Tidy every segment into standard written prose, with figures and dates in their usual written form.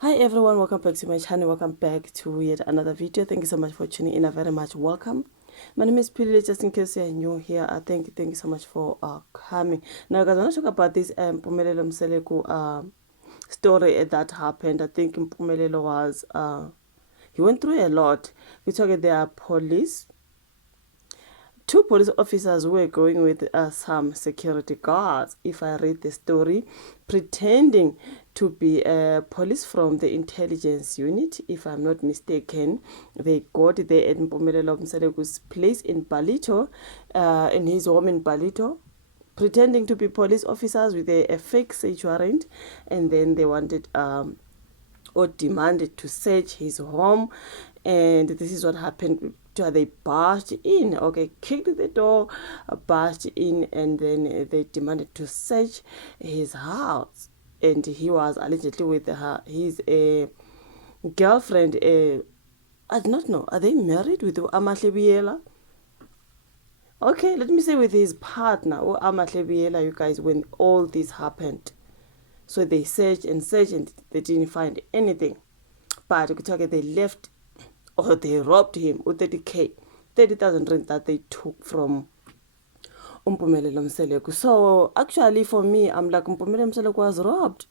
Hi everyone, welcome back to my channel. Welcome back to yet another video. Thank you so much for tuning in. Very much welcome. My name is Pili. Just in case you're new here, thank you so much for coming. Now guys, I want to talk about this Mpumelelo Mseleku story that happened. I think Mpumelelo was he went through a lot. We talk about their police. Two police officers were going with some security guards, if I read the story, pretending to be police from the intelligence unit, if I'm not mistaken. They got there at Mpumelelo Mseleku's place in Ballito, in his home in Ballito, pretending to be police officers with a fake search warrant, and then they wanted or demanded to search his home, and this is what happened. They barged in, okay, kicked the door, barged in, and then they demanded to search his house. And he was allegedly with his girlfriend. I do not know, are they married with Amahlebiela? Okay, let me say with his partner, or Amahlebiela, you guys, when all this happened. So they searched and searched and they didn't find anything. But they left, or they robbed him with 30,000 rand that they took from Mpumelelo Mseleku. So actually for me, I'm like, Mpumelelo Mseleku was robbed.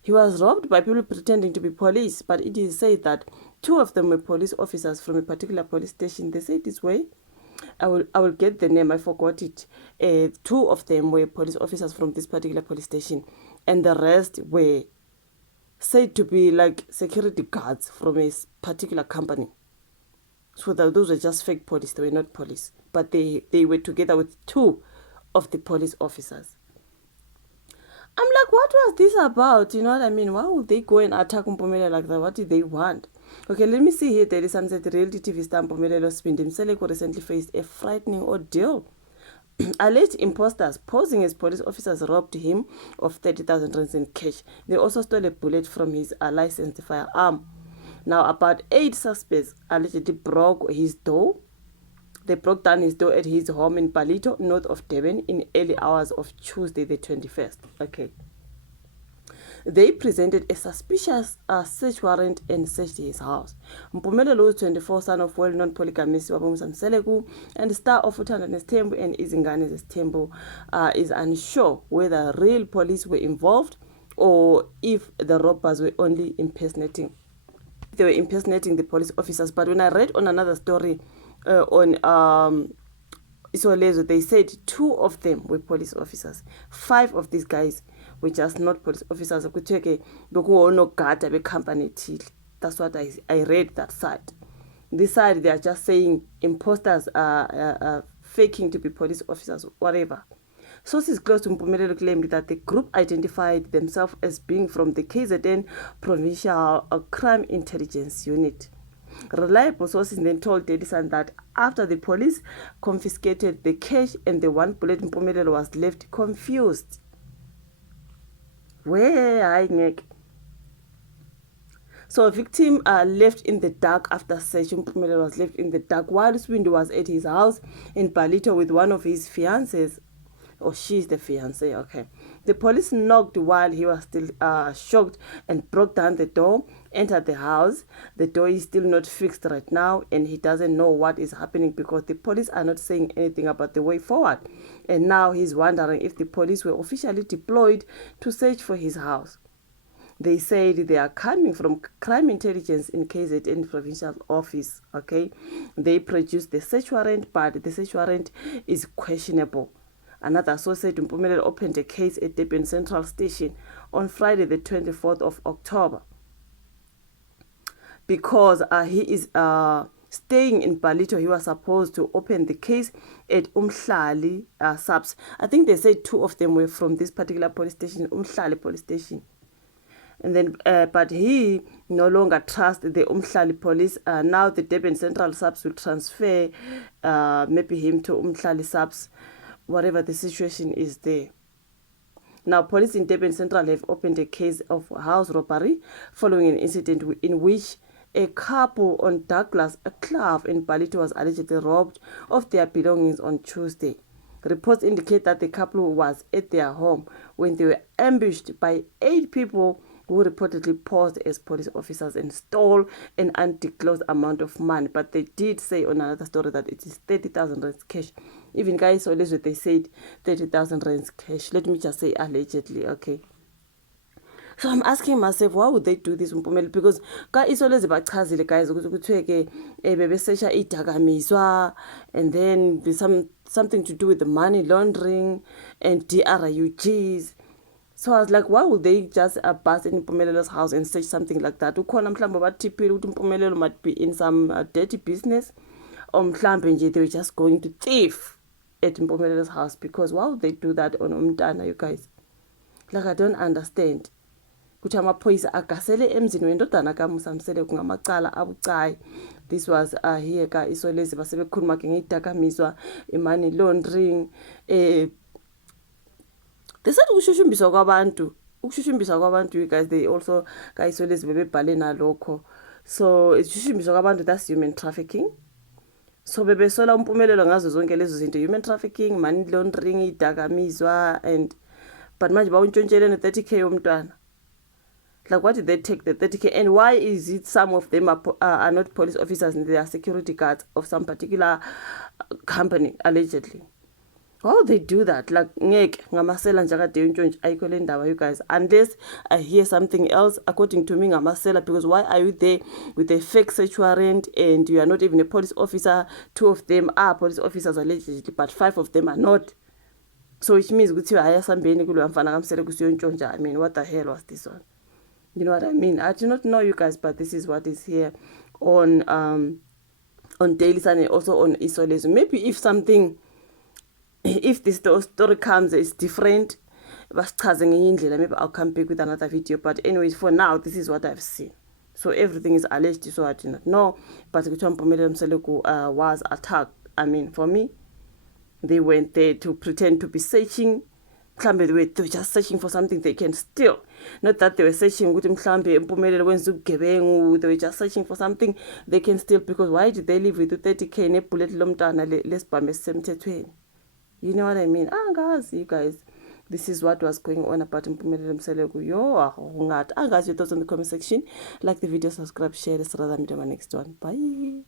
He was robbed by people pretending to be police, but it is said that two of them were police officers from a particular police station. They say this way. I will get the name, I forgot it. Two of them were police officers from this particular police station, and the rest were said to be like security guards from a particular company. So those were just fake police, they were not police, but they were together with two of the police officers. I'm like, what was this about? You know what I mean? Why would they go and attack Mpumelelo like that? What did they want? Okay, let me see here. Daily Sunset reality TV star Mpumelelo Mseleku recently faced a frightening ordeal. Alleged imposters posing as police officers robbed him of 30,000 rands in cash. They also stole a bullet from his licensed firearm. Now, about 8 suspects allegedly broke his door. They broke down his door at his home in Ballito, north of Durban, in early hours of Tuesday, the 21st. Okay. They presented a suspicious search warrant and searched his house. Mpumelelo, 24, son of well-known polygamist Mseleku and star of Uthandane Stembu and Izingane Stembu, is unsure whether real police were involved or if the robbers were only impersonating. They were impersonating the police officers. But when I read on another story on st0le, they said 2 of them were police officers. 5 of these guys were just not police officers. That's what I read that side. This side, they are just saying imposters are faking to be police officers, whatever. Sources close to Mpumelelo claimed that the group identified themselves as being from the KZN Provincial Crime Intelligence Unit. Reliable sources then told Daily Sun that after the police confiscated the cash and the 1 bullet, Mpumelelo was left confused. So a victim left in the dark after search. Mpumelelo was left in the dark while Swindu was at his house in Ballito with one of his fiancés. Or she's the fiancé, okay. The police knocked while he was still shocked and broke down the door, entered the house. The door is still not fixed right now, and he doesn't know what is happening because the police are not saying anything about the way forward. And now he's wondering if the police were officially deployed to search for his house. They said they are coming from crime intelligence in KZN provincial office, okay. They produced the search warrant, but the search warrant is questionable. Another source said Mpumelelo opened a case at Durban Central Station on Friday, the 24th of October. Because he is staying in Ballito, he was supposed to open the case at st0le subs. I think they said 2 of them were from this particular police station, st0le police station. And then, but he no longer trusts the st0le police. Now the Durban Central subs will transfer maybe him to st0le subs, whatever the situation is there. Now, police in Durban Central have opened a case of house robbery following an incident in which a couple on Douglas Club in Ballito was allegedly robbed of their belongings on Tuesday. Reports indicate that the couple was at their home when they were ambushed by 8 people who reportedly posed as police officers and stole an undisclosed amount of money. But they did say on another story that it is 30,000 rands cash. Even guys, so they said 30,000 rands cash. Let me just say allegedly, okay? So I'm asking myself, why would they do this, Mpumelelo? Because ka isolezi bachazile guys ukuthi kuthiwe ke bebesesha idakamizwa, and then there's something to do with the money laundering and DRUGs. So I was like, why would they just bust in Mpumelelo's house and say something like that? Ukhona mhlawumbe bathipile ukuthi Mpumelelo might be in some dirty business, or mhlawumbe nje they were just going to thief at Mpumelelo's house. Because why would they do that on umntana, you guys? Like, I don't understand. Kuthi amaphoyisa agasele emzini wendodana kaMusa Mseleku ngamacala abucayi. This was here ka isolezi basebekhuluma ke ngedakamizwa, money laundering, they said ukushushumbiswa kwabantu, you guys. They also ka isolezi bebebhale nalokho. So ukushushumbiswa kwabantu, that's human trafficking. So bebesola Mpumelelo ngazo zonke lezo zinto, human trafficking, money laundering, idakamizwa, and but manje bawuntshontshelene 30k yomntwana. Like, what did they take the 30k? And why is it some of them are not police officers and they are security guards of some particular company, allegedly? Why would they do that? Like, ngeke ngamasela njakade yontshontshi ayikho le ndaba, you guys. Unless I hear something else, according to me, ngamasela. Because why are you there with a fake search warrant and you are not even a police officer? 2 of them are police officers allegedly, but 5 of them are not. So which means kuthiwa ayasambeni kulo mfana kaMseleku kusiyontshontshwa. I mean, what the hell was this one? You know what I mean? I do not know, you guys, but this is what is here on Daily Sun and also on isolezi. Maybe if this story comes is different, maybe I'll come back with another video. But anyways, for now, this is what I've seen. So everything is alleged, so I do not know. But Mpumelelo Mseleku was attacked. I mean, for me, they went there to pretend to be searching. They were just searching for something they can steal. Not that they were searching with Mpumelelo. They were just searching for something they can steal. Because why did they leave with 30k ne bullet lomntana lesibhame semthethweni? You know what I mean? Guys, you guys, this is what was going on about Mpumelelo Mseleku. Guys, your thoughts in the comment section. Like the video, subscribe, share. Let's rather meet on my next one. Bye.